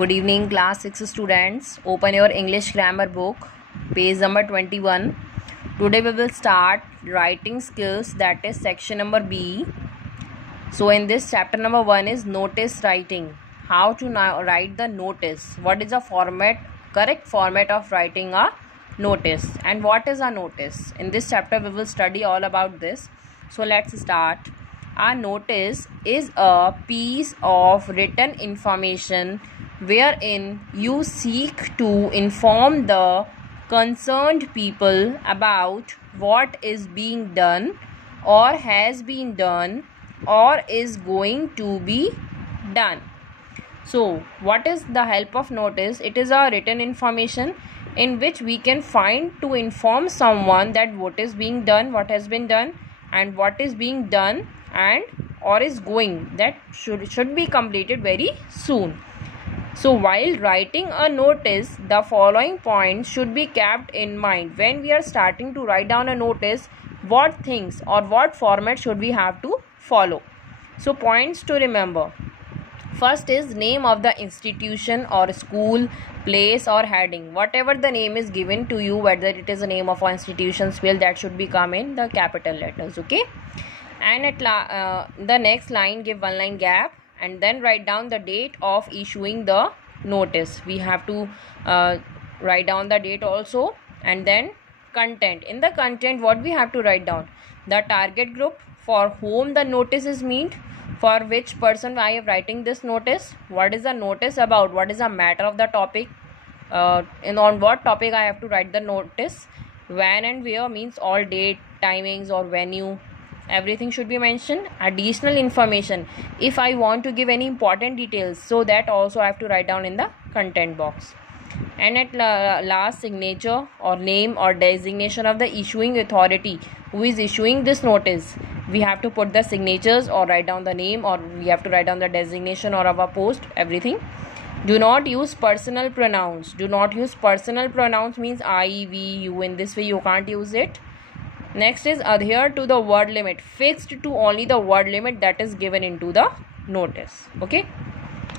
Good evening, class 6 students. Open your English grammar book, page number 21. Today we will start writing skills, that is section number B. So in this chapter number 1 is notice writing. How to now write the notice. What is the correct format of writing a notice, and what is a notice? In this chapter we will study all about this. So let's start. A notice is a piece of written information wherein you seek to inform the concerned people about what is being done or has been done or is going to be done. So what is the help of notice? It is a written information in which we can find to inform someone that what is being done, what has been done, and what is being done and or is going, that should be completed very soon. So while writing a notice, the following points should be kept in mind. When we are starting to write down a notice, what things or what format should we have to follow? So points to remember. First is name of the institution or school, place or heading. Whatever the name is given to you, whether it is a name of an institution, spell, that should be come in the capital letters, okay? And at the next line, give one line gap and then write down the date of issuing the notice. We have to write down the date also, and then content. In the content, what we have to write down? The target group for whom the notice is meant, for which person I am writing this notice, what is the notice about, what is the matter of the topic, and on what topic I have to write the notice, when and where means all date, timings or venue, everything should be mentioned. Additional information, if I want to give any important details, so that also I have to write down in the content box. And at last, signature or name or designation of the issuing authority who is issuing this notice. We have to put the signatures or write down the name, or we have to write down the designation or our post, everything. Do not use personal pronouns. Do not use personal pronouns means I, we, you. In this way you can't use it. Next is adhere to the word limit, fixed to only the word limit that is given into the notice, okay?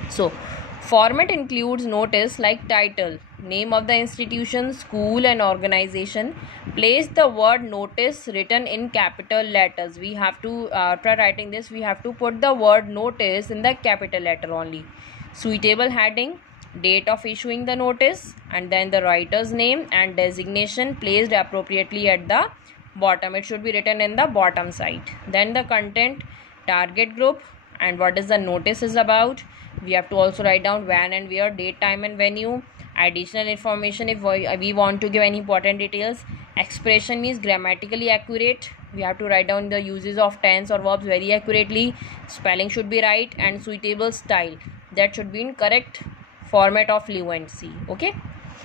So format includes notice like title, name of the institution, school and organization. Place the word notice written in capital letters. We have to, after writing this, we have to put the word notice in the capital letter only. Suitable heading, date of issuing the notice, and then the writer's name and designation placed appropriately at the bottom. It should be written in the bottom side. Then the content, target group, and what is the notice is about. We have to also write down when and where, date, time and venue. Additional information if we want to give any important details. Expression means grammatically accurate. We have to write down the uses of tense or verbs very accurately. Spelling should be right, and suitable style, that should be in correct format of fluency, okay?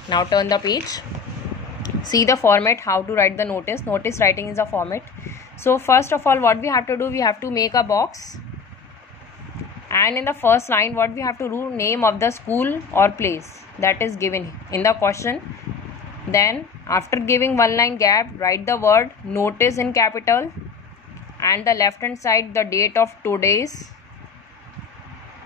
Now turn the page. See the format, how to write the notice. Notice writing is a format. So first of all, what we have to do, we have to make a box, and in the first line what we have to do, name of the school or place that is given in the question. Then after giving one line gap, write the word notice in capital, and the left hand side the date of today's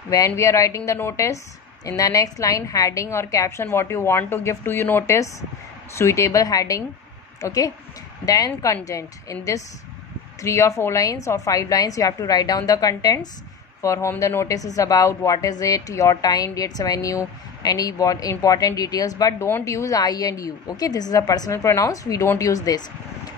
when we are writing the notice. In the next line, heading or caption, what you want to give to your notice, suitable heading, okay? Then content. In this 3 or 4 lines or 5 lines, you have to write down the contents, for whom the notice is about, what is it, your time, dates, venue, any important details, but don't use I and you, okay? This is a personal pronouns, we don't use this.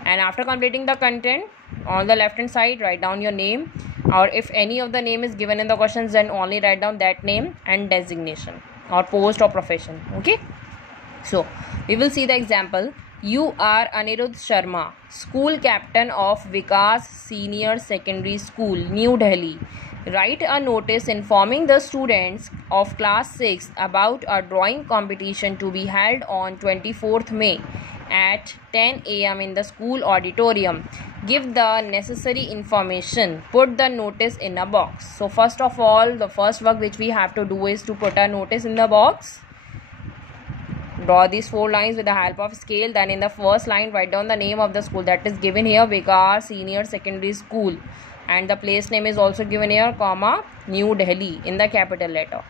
And after completing the content, on the left hand side write down your name, or if any of the name is given in the questions, then only write down that name and designation or post or profession, okay? So we will see the example. You are Anirudh Sharma, school captain of Vikas Senior Secondary School, New Delhi. Write a notice informing the students of class 6 about a drawing competition to be held on 24th May at 10 a.m. in the school auditorium. Give the necessary information. Put the notice in a box. So first of all, the first work which we have to do is to put a notice in the box. Draw these 4 lines with the help of scale. Then in the first line, write down the name of the school that is given here, Vikas Senior Secondary School. and the place name is also given here, comma, New Delhi in the capital letter.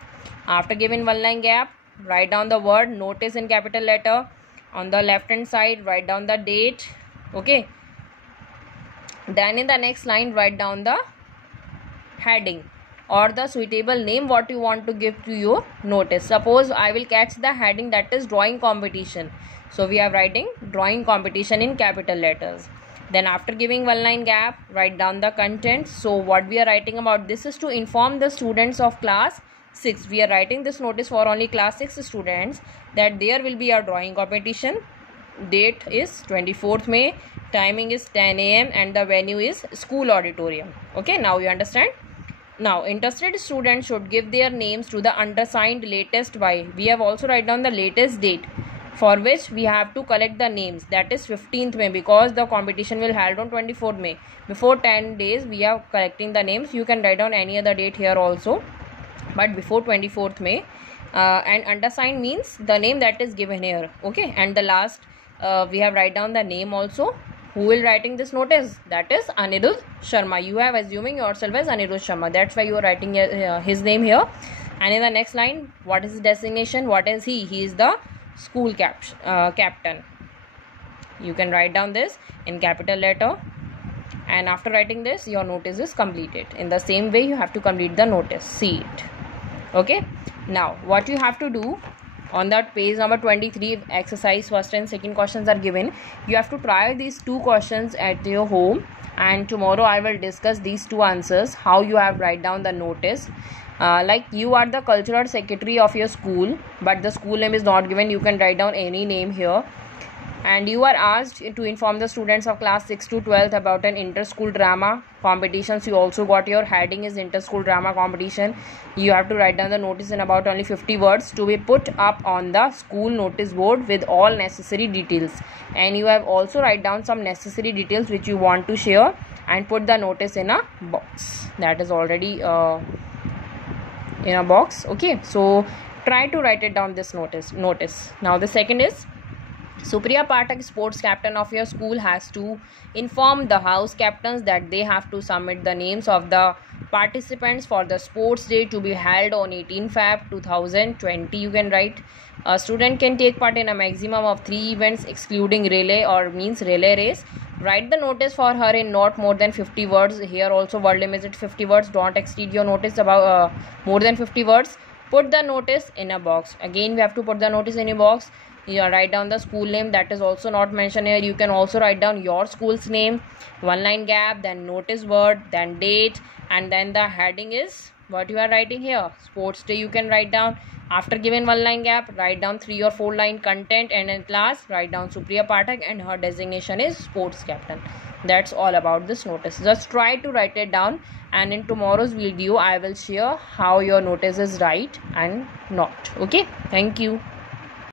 After giving one line gap, write down the word notice in capital letter. On the left hand side, write down the date. Okay. Then in the next line, write down the heading or the suitable name what you want to give to your notice. Suppose I will catch the heading that is drawing competition. So we are writing drawing competition in capital letters. Then after giving one line gap, write down the content. So what we are writing about, this is to inform the students of class 6. We are writing this notice for only class 6 students that there will be a drawing competition. Date is 24th May, timing is 10 AM and the venue is school auditorium. Okay, now you understand. Now interested students should give their names to the undersigned latest by. We have also write down the latest date for which we have to collect the names, that is 15th May, because the competition will held on 24th May. Before 10 days we are collecting the names. You can write down any other date here also, but before 24th May. And undersigned means the name that is given here. Okay, and the last we have write down the name also. Who will writing this notice? That is Anirudh Sharma. You have assuming yourself as Anirudh Sharma. That's why you are writing his name here. And in the next line, what is his designation? What is he? He is the school captain. You can write down this in capital letter. And after writing this, your notice is completed. In the same way, you have to complete the notice. See it. Okay. Now, what you have to do, on that page number 23, exercise first and second questions are given. You have to try these two questions at your home, and tomorrow I will discuss these two answers, how you have write down the notice. Like you are the cultural secretary of your school, but the school name is not given. You can write down any name here. And you are asked to inform the students of class 6 to 12th about an inter-school drama competitions. You also got your heading is inter-school drama competition. You have to write down the notice in about only 50 words to be put up on the school notice board with all necessary details. And you have also write down some necessary details which you want to share and put the notice in a box. That is already in a box. Okay, so try to write it down, this notice. Now the second is, Supriya Pathak, sports captain of your school, has to inform the house captains that they have to submit the names of the participants for the sports day to be held on 18 Feb 2020. You can write, a student can take part in a maximum of 3 events excluding relay or means relay race. Write the notice for her in not more than 50 words. Here also word limit is 50 words. Don't exceed your notice about more than 50 words. Put the notice in a box. Again, we have to put the notice in a box. You write down the school name, that is also not mentioned here. You can also write down your school's name, one line gap, then notice word, then date, and then the heading is what you are writing here, sports day. You can write down. After giving one line gap, write down 3 or 4 line content, and in class write down Supriya Pathak and her designation is sports captain. That's all about this notice. Just try to write it down, and in tomorrow's video I will share how your notice is right and not. Okay, thank you.